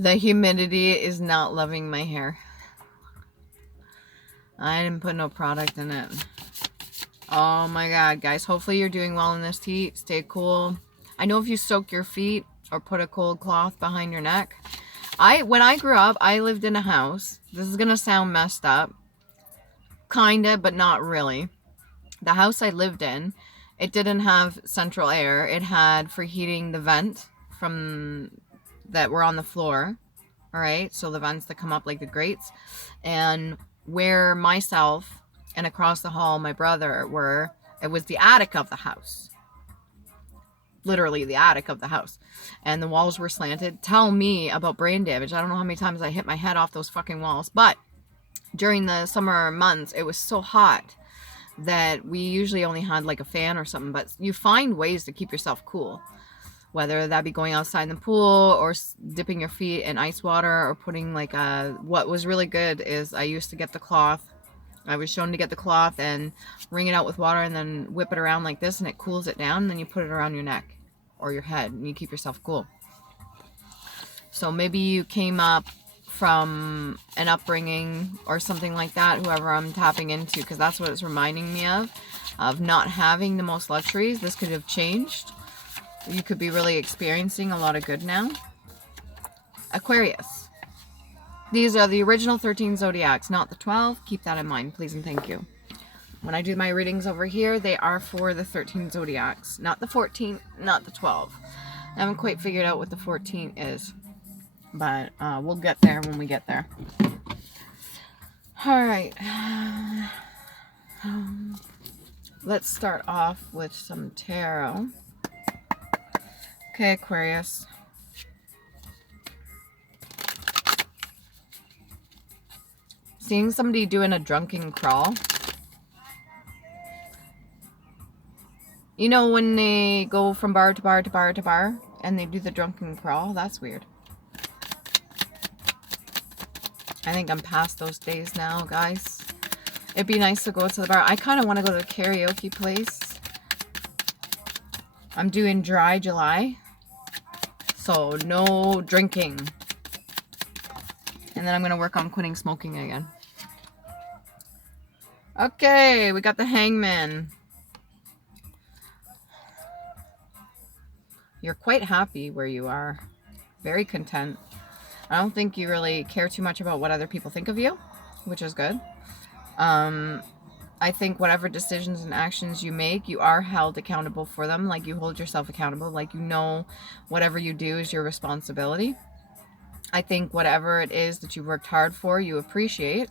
The humidity is not loving my hair. I didn't put no product in it. Oh my god, guys. Hopefully you're doing well in this heat. Stay cool. I know if you soak your feet or put a cold cloth behind your neck. When I grew up, I lived in a house. This is gonna sound messed up. Kinda, but not really. The house I lived in, it didn't have central air. It had for heating the vent from that were on the floor. All right, so the vents that come up like the grates, and where myself and across the hall my brother were, it was the attic of the house. Literally the attic of the house, and the walls were slanted. Tell me about brain damage. I don't know how many times I hit my head off those fucking walls, but during the summer months it was so hot that we usually only had like a fan or something, but you find ways to keep yourself cool, whether that be going outside in the pool or dipping your feet in ice water or putting like what was really good is I used to get the cloth. I was shown to get the cloth and wring it out with water and then whip it around like this, and it cools it down, and then you put it around your neck or your head and you keep yourself cool. So maybe you came up from an upbringing or something like that, whoever I'm tapping into, because that's what it's reminding me of not having the most luxuries. This could have changed. You could be really experiencing a lot of good now. Aquarius. These are the original 13 zodiacs, not the 12. Keep that in mind, please and thank you. When I do my readings over here, they are for the 13 zodiacs, not the 14, not the 12. I haven't quite figured out what the 14 is, but we'll get there when we get there. All right. Let's start off with some tarot. Okay, Aquarius. Seeing somebody doing a drunken crawl. You know when they go from bar to bar to bar to bar and they do the drunken crawl? That's weird. I think I'm past those days now, guys. It'd be nice to go to the bar. I kind of want to go to the karaoke place. I'm doing dry July, so no drinking. And then I'm going to work on quitting smoking again. Okay, we got the Hangman. You're quite happy where you are. Very content. I don't think you really care too much about what other people think of you, which is good. I think whatever decisions and actions you make, you are held accountable for them. Like, you hold yourself accountable. Like, you know whatever you do is your responsibility. I think whatever it is that you worked hard for, you appreciate.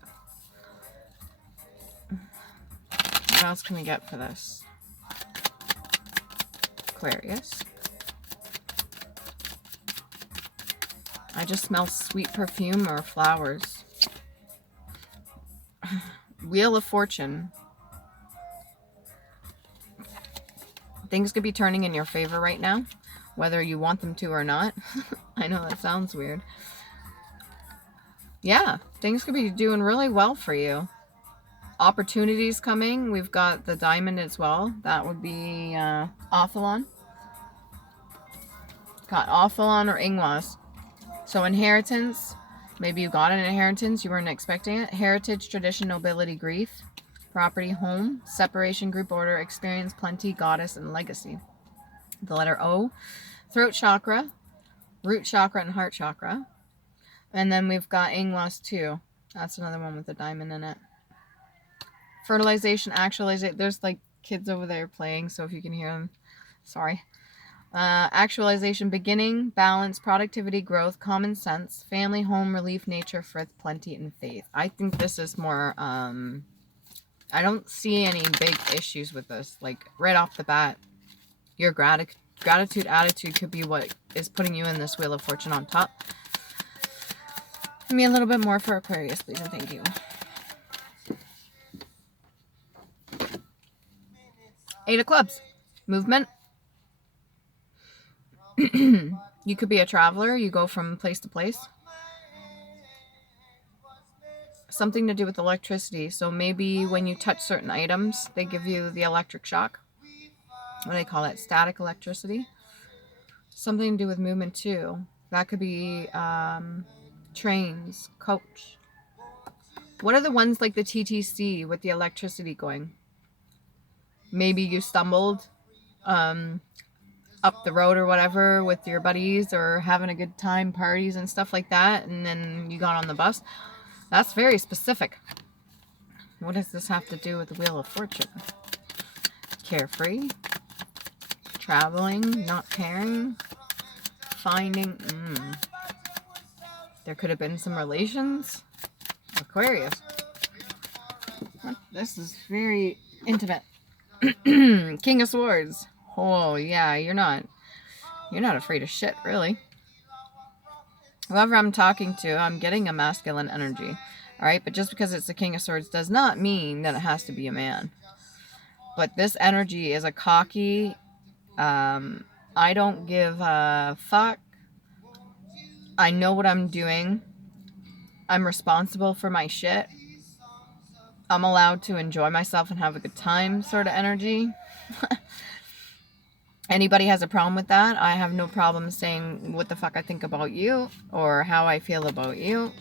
What else can we get for this? Aquarius. I just smell sweet perfume or flowers. Wheel of Fortune. Things could be turning in your favor right now, whether you want them to or not. I know that sounds weird. Yeah, things could be doing really well for you. Opportunities coming. We've got the diamond as well. That would be Othelon. Got Othelon or Ingwas. So inheritance. Maybe you got an inheritance. You weren't expecting it. Heritage, tradition, nobility, grief. Property, home. Separation, group order, experience, plenty, goddess, and legacy. The letter O. Throat chakra. Root chakra and heart chakra. And then we've got Ingwas too. That's another one with a diamond in it. Fertilization, actualization. There's like kids over there playing, so if you can hear them, sorry. Actualization, beginning, balance, productivity, growth, common sense, family, home, relief, nature, frith, plenty, and faith. I think this is more, I don't see any big issues with this. Like, right off the bat, your gratitude attitude could be what is putting you in this Wheel of Fortune on top. Give me a little bit more for Aquarius, please, and thank you. Eight of Clubs. Movement. You could be a traveler. You go from place to place. Something to do with electricity. So maybe when you touch certain items, they give you the electric shock. What do they call it? Static electricity. Something to do with movement too. That could be trains, coach. What are the ones like the TTC with the electricity going? Maybe you stumbled up the road or whatever with your buddies or having a good time, parties and stuff like that, and then you got on the bus. That's very specific. What does this have to do with the Wheel of Fortune? Carefree, traveling, not caring, finding. There could have been some relations. Aquarius. This is very intimate. King of Swords. Oh yeah, you're not afraid of shit, really. Whoever I'm talking to, I'm getting a masculine energy. Alright, but just because it's the King of Swords does not mean that it has to be a man. But this energy is a cocky, I don't give a fuck. I know what I'm doing. I'm responsible for my shit. I'm allowed to enjoy myself and have a good time sort of energy. Anybody has a problem with that, I have no problem saying what the fuck I think about you or how I feel about you.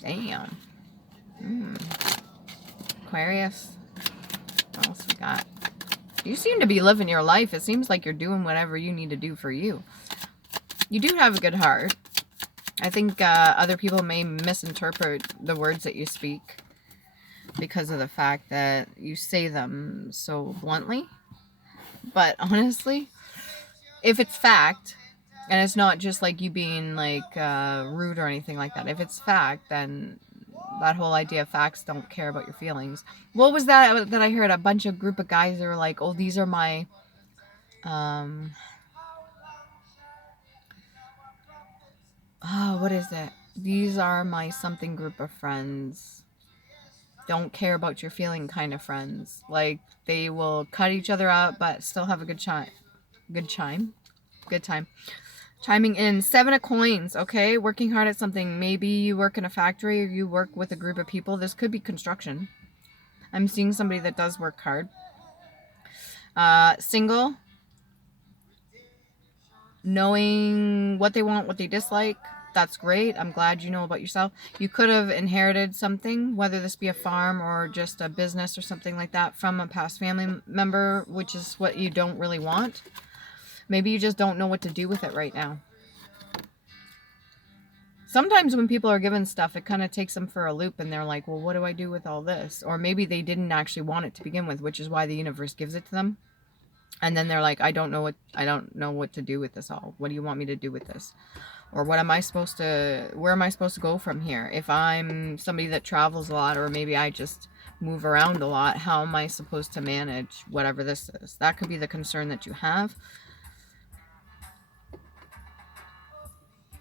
Damn. Aquarius. What else we got? You seem to be living your life. It seems like you're doing whatever you need to do for you. You do have a good heart. I think other people may misinterpret the words that you speak because of the fact that you say them so bluntly. But honestly, if it's fact, and it's not just like you being like rude or anything like that, if it's fact, then that whole idea of facts don't care about your feelings. What was that I heard? A bunch of group of guys that were like, oh, these are my what is it? These are my something group of friends. Don't care about your feeling kind of friends. Like, they will cut each other up, but still have a good time. Good time. Chiming in. 7 of coins, okay? Working hard at something. Maybe you work in a factory or you work with a group of people. This could be construction. I'm seeing somebody that does work hard. Single. Knowing what they want, what they dislike. That's great. I'm glad you know about yourself. You could have inherited something, whether this be a farm or just a business or something like that, from a past family member, which is what you don't really want. Maybe you just don't know what to do with it right now. Sometimes when people are given stuff, it kind of takes them for a loop and they're like, well, what do I do with all this? Or maybe they didn't actually want it to begin with, which is why the universe gives it to them. And then they're like, I don't know what to do with this all. What do you want me to do with this? Or where am I supposed to go from here? If I'm somebody that travels a lot, or maybe I just move around a lot, how am I supposed to manage whatever this is? That could be the concern that you have.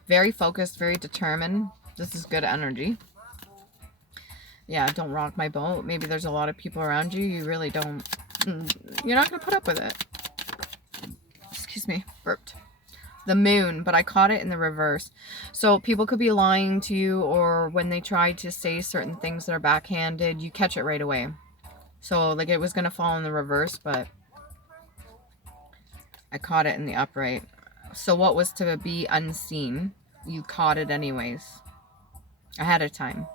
Very focused, very determined. This is good energy. Yeah, don't rock my boat. Maybe there's a lot of people around you. You really don't. You're not going to put up with it. Excuse me. Burped. The moon, but I caught it in the reverse. So people could be lying to you, or when they try to say certain things that are backhanded, you catch it right away. So like it was going to fall in the reverse, but I caught it in the upright. So what was to be unseen, you caught it anyways. Ahead of time.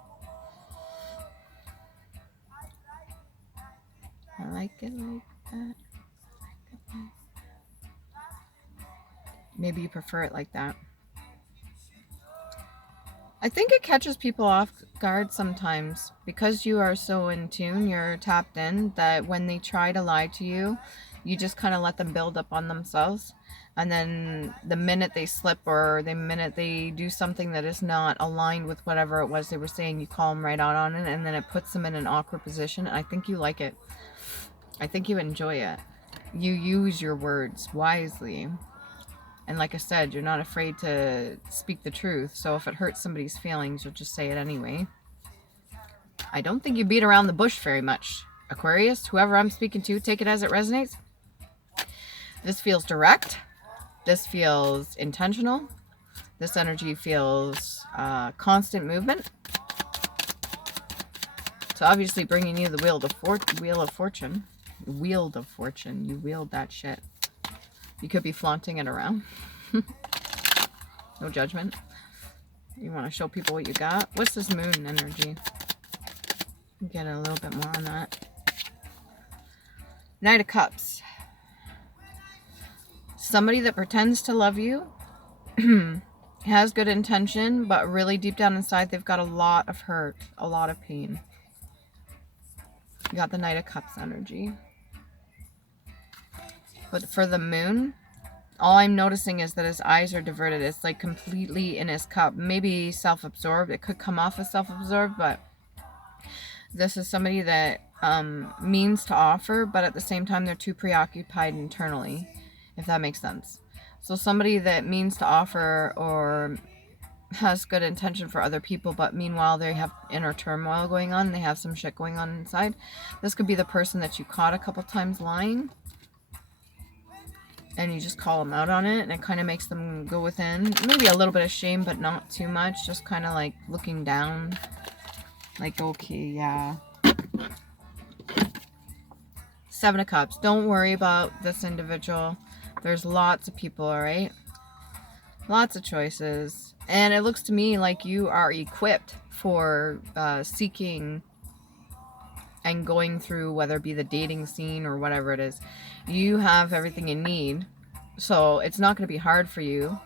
I like it like that. Maybe you prefer it like that. I think it catches people off guard sometimes because you are so in tune, you're tapped in, that when they try to lie to you, you just kind of let them build up on themselves. And then the minute they slip, or the minute they do something that is not aligned with whatever it was they were saying, you call them right out on it, and then it puts them in an awkward position. I think you like it. I think you enjoy it. You use your words wisely. And like I said, you're not afraid to speak the truth. So if it hurts somebody's feelings, you'll just say it anyway. I don't think you beat around the bush very much. Aquarius, whoever I'm speaking to, take it as it resonates. This feels direct. This feels intentional. This energy feels constant movement. So obviously bringing you the Wheel of Fortune. Wheel of Fortune. You wield that shit. You could be flaunting it around. No judgment. You want to show people what you got. What's this moon energy? Get a little bit more on that. Knight of Cups. Somebody that pretends to love you, has good intention, but really deep down inside they've got a lot of hurt, a lot of pain. You got the Knight of Cups energy. But for the moon, all I'm noticing is that his eyes are diverted. It's like completely in his cup. Maybe self-absorbed. It could come off as self-absorbed, but this is somebody that means to offer, but at the same time they're too preoccupied internally, if that makes sense. So somebody that means to offer or has good intention for other people, but meanwhile they have inner turmoil going on and they have some shit going on inside. This could be the person that you caught a couple times lying, and you just call them out on it, and it kind of makes them go within. Maybe a little bit of shame, but not too much. Just kind of like looking down. Like, okay, yeah. Seven of Cups. Don't worry about this individual. There's lots of people, alright? Lots of choices. And it looks to me like you are equipped for seeking and going through, whether it be the dating scene or whatever it is. You have everything you need, so it's not going to be hard for you.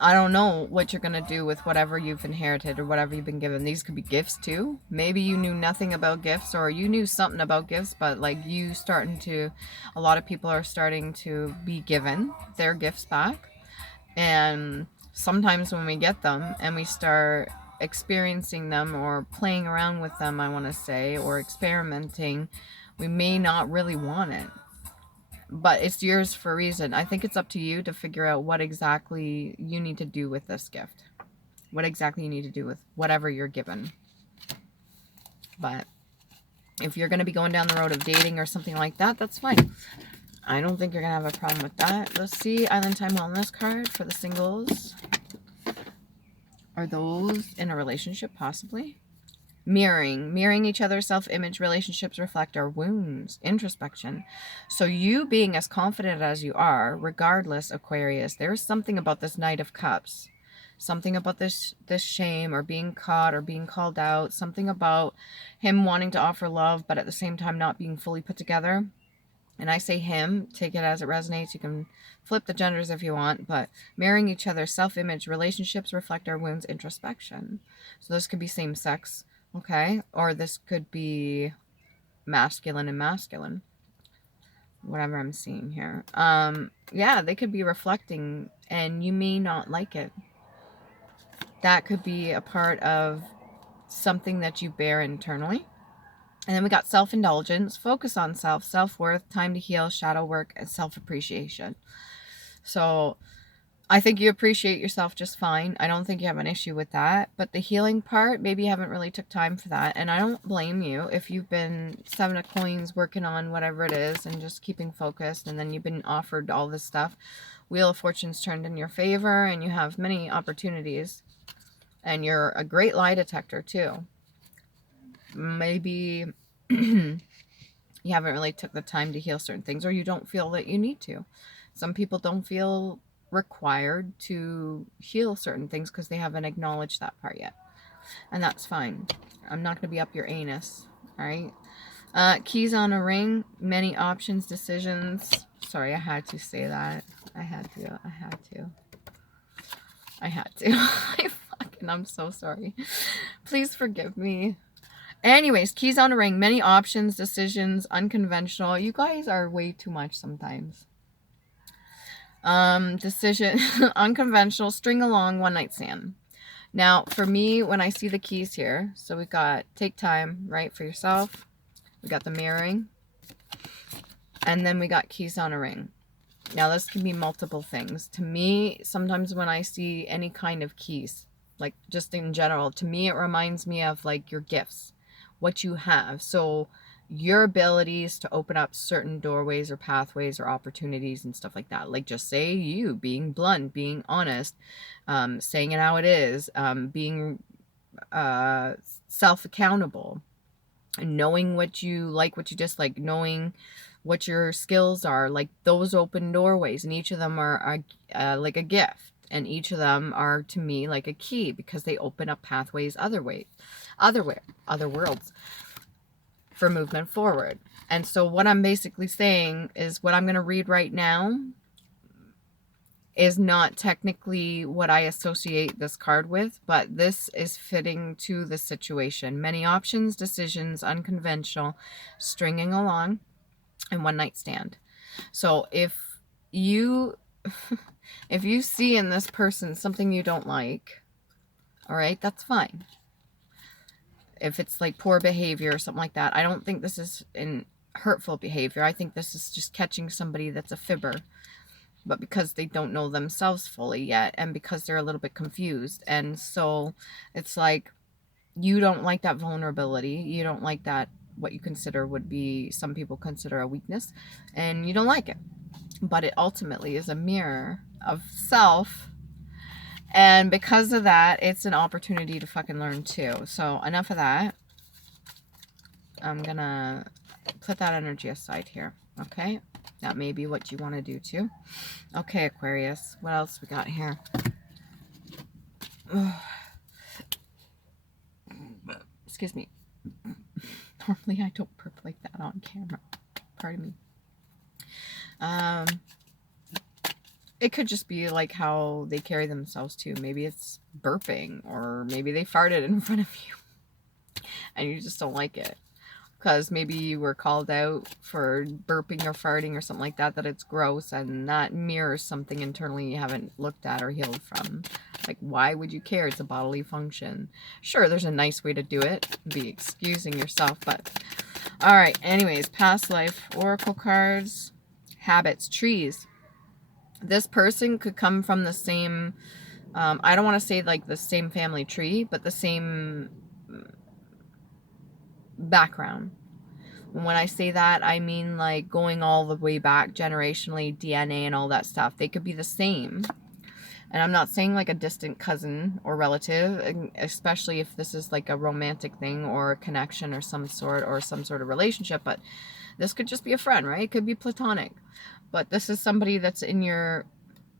I don't know what you're going to do with whatever you've inherited or whatever you've been given. These could be gifts too. Maybe you knew nothing about gifts, or you knew something about gifts, but like you starting to, a lot of people are starting to be given their gifts back. And sometimes when we get them and we start experiencing them or playing around with them, I want to say, or experimenting, we may not really want it, but it's yours for a reason. I think it's up to you to figure out what exactly you need to do with this gift, what exactly you need to do with whatever you're given. But if you're going to be going down the road of dating or something like that, that's fine. I don't think you're going to have a problem with that. Let's see, Island Time Wellness card for the singles. Are those in a relationship, possibly? Mirroring each other's self-image. Relationships reflect our wounds. Introspection. So you being as confident as you are, regardless, Aquarius, there's something about this Knight of Cups. Something about this shame or being caught or being called out. Something about him wanting to offer love, but at the same time not being fully put together. And I say him, take it as it resonates. You can flip the genders if you want, but mirroring each other's self-image. Relationships reflect our wounds. Introspection. So this could be same-sex, okay? Or this could be masculine and masculine. Whatever I'm seeing here. Yeah, they could be reflecting, and you may not like it. That could be a part of something that you bear internally. And then we got self-indulgence, focus on self, self-worth, time to heal, shadow work, and self-appreciation. So I think you appreciate yourself just fine. I don't think you have an issue with that. But the healing part, maybe you haven't really took time for that. And I don't blame you if you've been 7 of coins working on whatever it is and just keeping focused. And then you've been offered all this stuff. Wheel of Fortune's turned in your favor and you have many opportunities. And you're a great lie detector too. Maybe you haven't really took the time to heal certain things, or you don't feel that you need to. Some people don't feel required to heal certain things because they haven't acknowledged that part yet. And that's fine. I'm not going to be up your anus. All right. Keys on a ring, many options, decisions. Sorry, I had to say that. I had to. I'm so sorry. Please forgive me. Anyways, keys on a ring, many options, decisions, unconventional. You guys are way too much sometimes. Decision, unconventional, string along, one night stand. Now, for me, when I see the keys here, so we got take time, right, for yourself. We got the mirroring. And then we got keys on a ring. Now, this can be multiple things. To me, sometimes when I see any kind of keys, like just in general, to me, it reminds me of like your gifts, what you have. So your abilities to open up certain doorways or pathways or opportunities and stuff like that. Like just say you being blunt, being honest, saying it how it is, being self-accountable, and knowing what you like, what you dislike, knowing what your skills are, like those open doorways, and each of them are like a gift, and each of them are to me like a key, because they open up pathways other worlds for movement forward. And so what I'm basically saying is, what I'm going to read right now is not technically what I associate this card with, but this is fitting to the situation. Many options, decisions, unconventional, stringing along, and one night stand. So if you if you see in this person something you don't like, all right, that's fine. If it's like poor behavior or something like that, I don't think this is in hurtful behavior. I think this is just catching somebody that's a fibber, but because they don't know themselves fully yet, and because they're a little bit confused. And so it's like, you don't like that vulnerability. You don't like that, what you consider would be, some people consider a weakness, and you don't like it. But it ultimately is a mirror of self. And because of that, it's an opportunity to fucking learn too. So enough of that. I'm gonna put that energy aside here. Okay? That may be what you want to do too. Okay, Aquarius. What else we got here? Excuse me. Normally I don't burp like that on camera. Pardon me. It could just be like how they carry themselves too. Maybe it's burping, or maybe they farted in front of you and you just don't like it. Because maybe you were called out for burping or farting or something like that, that it's gross, and that mirrors something internally you haven't looked at or healed from. Like, why would you care? It's a bodily function. Sure, there's a nice way to do it, be excusing yourself, but... Alright, anyways, past life oracle cards, habits, trees. This person could come from the same, I don't want to say like the same family tree, but the same background. When I say that, I mean like going all the way back generationally, DNA and all that stuff. They could be the same. And I'm not saying like a distant cousin or relative, especially if this is like a romantic thing or a connection or some sort of relationship, but this could just be a friend, right? It could be platonic. But this is somebody that's in your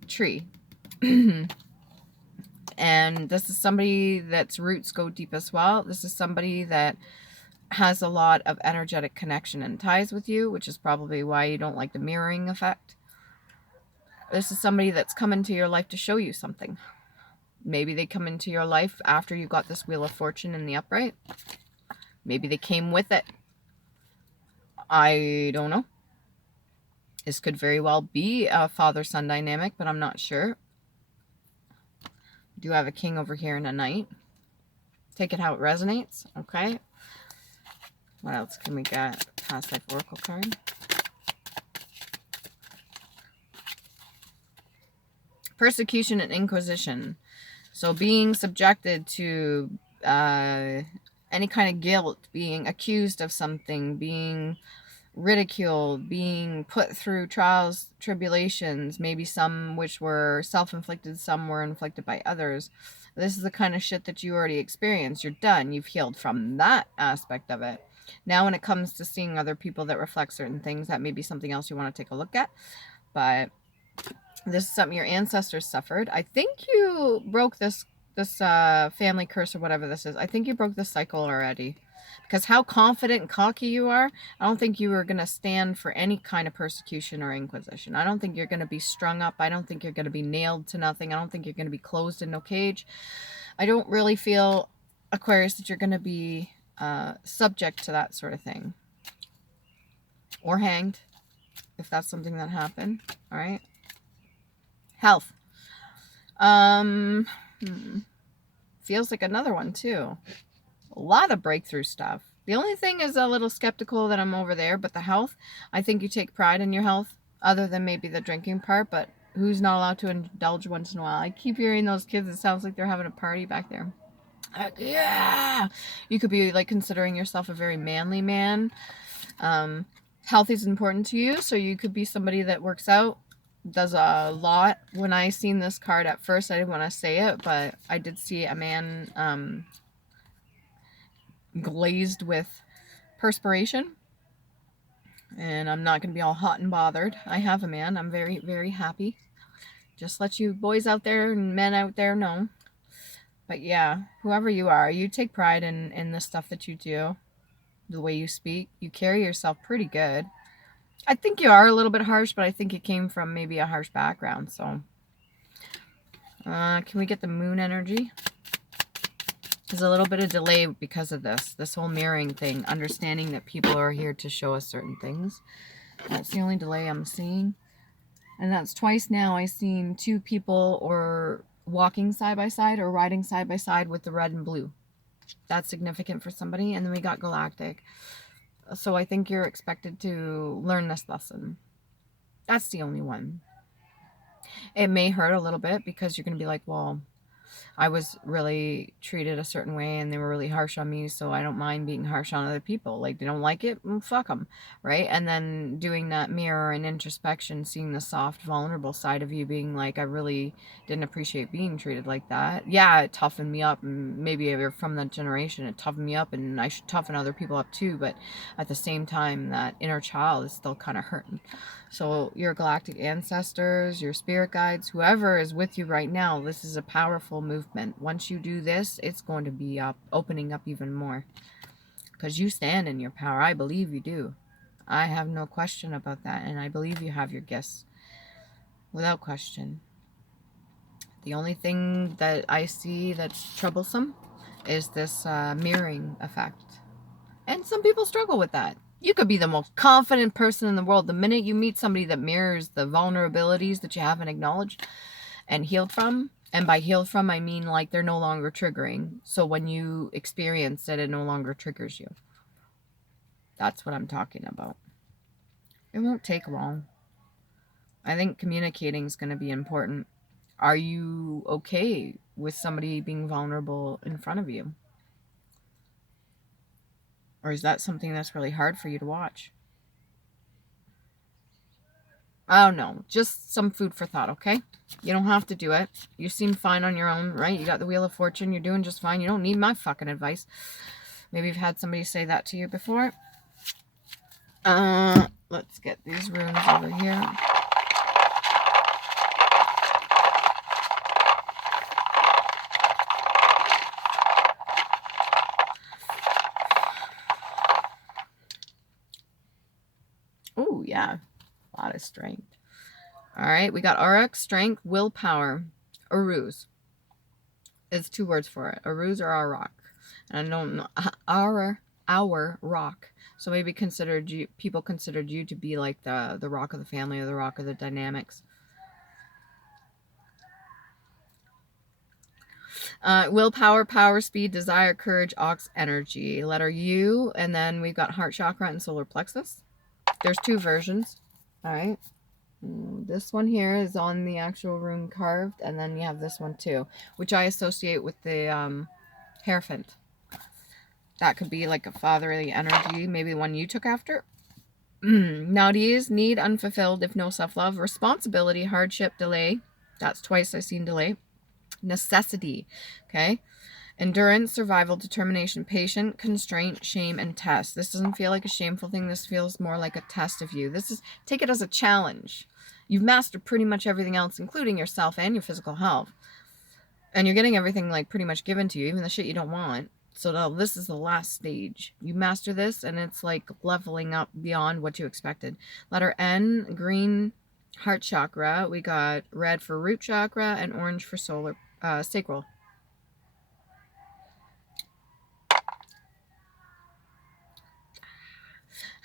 tree. And this is somebody that's roots go deep as well. This is somebody that has a lot of energetic connection and ties with you, which is probably why you don't like the mirroring effect. This is somebody that's come into your life to show you something. Maybe they come into your life after you got this Wheel of Fortune in the upright. Maybe they came with it. I don't know. This could very well be a father-son dynamic, but I'm not sure. Do have a king over here and a knight. Take it how it resonates, okay? What else can we get? Past life oracle card. Persecution and inquisition. So being subjected to any kind of guilt, being accused of something, being ridiculed, being put through trials, tribulations, maybe some which were self-inflicted, some were inflicted by others. This is the kind of shit that you already experienced. You're done. You've healed from that aspect of it. Now when it comes to seeing other people that reflect certain things, that may be something else you want to take a look at. But this is something your ancestors suffered. I think you broke this family curse or whatever this is. I think you broke this cycle already. Because how confident and cocky you are, I don't think you are going to stand for any kind of persecution or inquisition. I don't think you're going to be strung up. I don't think you're going to be nailed to nothing. I don't think you're going to be closed in no cage. I don't really feel, Aquarius, that you're going to be subject to that sort of thing. Or hanged, if that's something that happened. All right. Health. Feels like another one too. A lot of breakthrough stuff. The only thing is a little skeptical that I'm over there, but the health, I think you take pride in your health, other than maybe the drinking part, but who's not allowed to indulge once in a while? I keep hearing those kids, it sounds like they're having a party back there. Yeah! You could be like considering yourself a very manly man. Health is important to you, so you could be somebody that works out, does a lot. When I seen this card at first, I didn't want to say it, but I did see a man glazed with perspiration. And I'm not going to be all hot and bothered. I have a man. I'm very, very happy. Just let you boys out there and men out there know. But yeah, whoever you are, you take pride in the stuff that you do, the way you speak. You carry yourself pretty good. I think you are a little bit harsh, but I think it came from maybe a harsh background. So, can we get the moon energy? There's a little bit of delay because of this whole mirroring thing, understanding that people are here to show us certain things. That's the only delay I'm seeing. And that's twice now I've seen two people or walking side by side or riding side by side with the red and blue. That's significant for somebody. And then we got galactic. So I think you're expected to learn this lesson. That's the only one. It may hurt a little bit because you're going to be like, well, I was really treated a certain way and they were really harsh on me, so I don't mind being harsh on other people. Like, they don't like it, fuck them, right? And then doing that mirror and introspection, seeing the soft, vulnerable side of you, being like, I really didn't appreciate being treated like that. Yeah, it toughened me up, and maybe you're from that generation, it toughened me up, and I should toughen other people up too, but at the same time, that inner child is still kind of hurting. So your galactic ancestors, your spirit guides, whoever is with you right now, this is a powerful movement. Once you do this, it's going to be opening up even more. Because you stand in your power. I believe you do. I have no question about that. And I believe you have your gifts. Without question. The only thing that I see that's troublesome is this mirroring effect. And some people struggle with that. You could be the most confident person in the world. The minute you meet somebody that mirrors the vulnerabilities that you haven't acknowledged and healed from, and by healed from, I mean like they're no longer triggering. So when you experience it, it no longer triggers you. That's what I'm talking about. It won't take long. I think communicating is going to be important. Are you okay with somebody being vulnerable in front of you? Or is that something that's really hard for you to watch? I don't know. Just some food for thought, okay? You don't have to do it. You seem fine on your own, right? You got the Wheel of Fortune. You're doing just fine. You don't need my fucking advice. Maybe you've had somebody say that to you before. Let's get these runes over here. Oh, yeah. A lot of strength. All right, we got RX, strength, willpower, Aruz. It's two words for it. Aruz or our rock. And I don't know. Our rock. So maybe people considered you to be like the rock of the family or the rock of the dynamics. Willpower, power, speed, desire, courage, ox, energy. Letter U. And then we've got heart chakra and solar plexus. There's two versions. All right. This one here is on the actual rune carved, and then you have this one too, which I associate with the Hierophant. That could be like a fatherly energy, maybe the one you took after. Nowadays, need unfulfilled if no self-love, responsibility, hardship, delay. That's twice I've seen delay. Necessity, okay? Endurance, survival, determination, patient, constraint, shame, and test. This doesn't feel like a shameful thing. This feels more like a test of you. Take it as a challenge. You've mastered pretty much everything else, including yourself and your physical health. And you're getting everything like pretty much given to you, even the shit you don't want. So now this is the last stage. You master this, and it's like leveling up beyond what you expected. Letter N, green, heart chakra. We got red for root chakra and orange for solar sacral.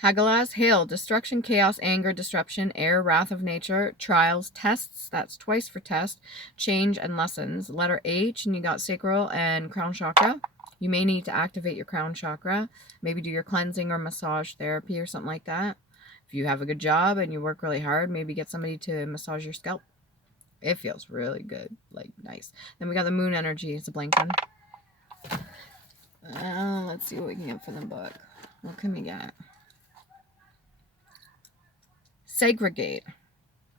Hagalaz, hail, destruction, chaos, anger, disruption, air, wrath of nature, trials, tests, that's twice for test, change, and lessons. Letter H, and you got sacral and crown chakra. You may need to activate your crown chakra, maybe do your cleansing or massage therapy or something like that. If you have a good job and you work really hard, maybe get somebody to massage your scalp. It feels really good, like nice. Then we got the moon energy, it's a blank one. Let's see what we can get for the book. What can we get? Segregate,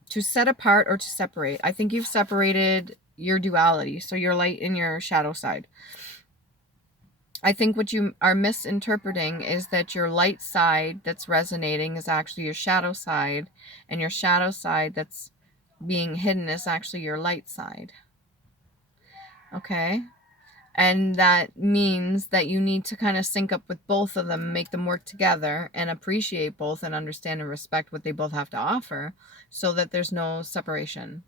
to set apart or to separate. I think you've separated your duality, so your light and your shadow side. I think what you are misinterpreting is that your light side that's resonating is actually your shadow side, and your shadow side that's being hidden is actually your light side. Okay? And that means that you need to kind of sync up with both of them, make them work together, and appreciate both and understand and respect what they both have to offer so that there's no separation.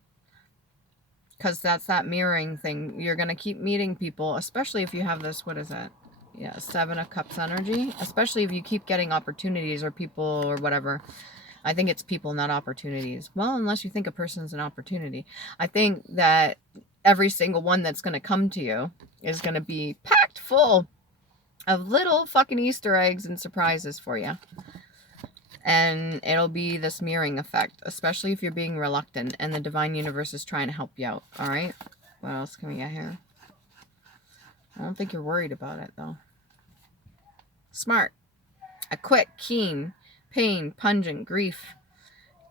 Because that's that mirroring thing. You're going to keep meeting people, especially if you have this, what is it? Yeah, 7 of Cups energy. Especially if you keep getting opportunities or people or whatever. I think it's people, not opportunities. Well, unless you think a person's an opportunity. I think that every single one that's going to come to you is going to be packed full of little fucking Easter eggs and surprises for you. And it'll be this mirroring effect, especially if you're being reluctant and the divine universe is trying to help you out. All right? What else can we get here? I don't think you're worried about it, though. Smart. A quick, keen, pain, pungent, grief.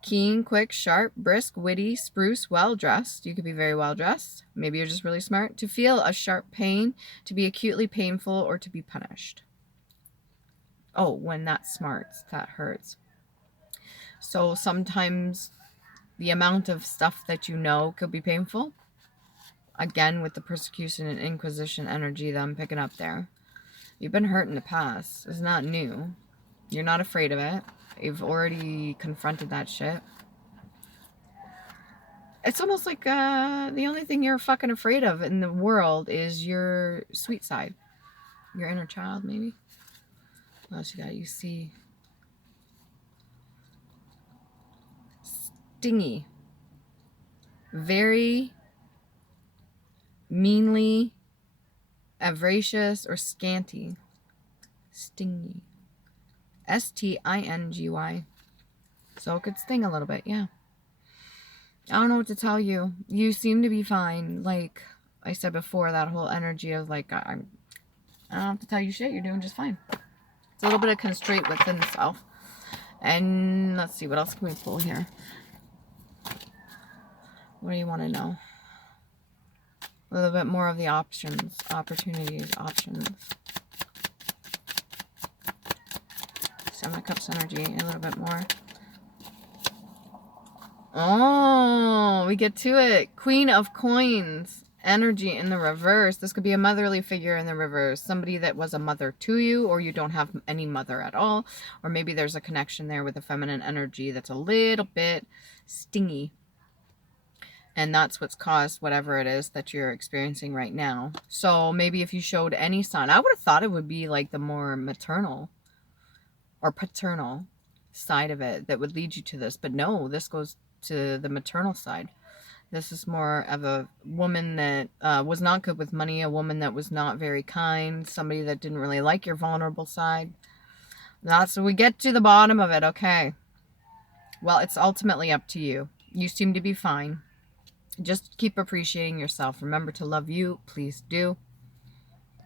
Keen, quick, sharp, brisk, witty, spruce, well-dressed. You could be very well-dressed. Maybe you're just really smart. To feel a sharp pain, to be acutely painful, or to be punished. Oh, when that smarts, that hurts. So sometimes the amount of stuff that you know could be painful. Again, with the persecution and inquisition energy that I'm picking up there. You've been hurt in the past. It's not new. You're not afraid of it. You've already confronted that shit. It's almost like the only thing you're fucking afraid of in the world is your sweet side. Your inner child, maybe. What else you got? You see... Stingy. Very meanly avaricious or scanty. Stingy. S-T-I-N-G-Y. So it could sting a little bit, yeah. I don't know what to tell you. You seem to be fine. Like I said before, that whole energy of like, I don't have to tell you shit. You're doing just fine. It's a little bit of constraint within the self. And let's see, what else can we pull here? What do you want to know? A little bit more of the options, opportunities, options. 7 of Cups energy, a little bit more. Oh, we get to it. Queen of Coins energy in the reverse. This could be a motherly figure in the reverse. Somebody that was a mother to you, or you don't have any mother at all. Or maybe there's a connection there with a feminine energy that's a little bit stingy. And that's what's caused whatever it is that you're experiencing right now. So maybe if you showed any sign, I would have thought it would be like the more maternal or paternal side of it that would lead you to this. But no, this goes to the maternal side. This is more of a woman that was not good with money, a woman that was not very kind, somebody that didn't really like your vulnerable side. That's when we get to the bottom of it, okay. Well, it's ultimately up to you. You seem to be fine. Just keep appreciating yourself. Remember to love you. Please do.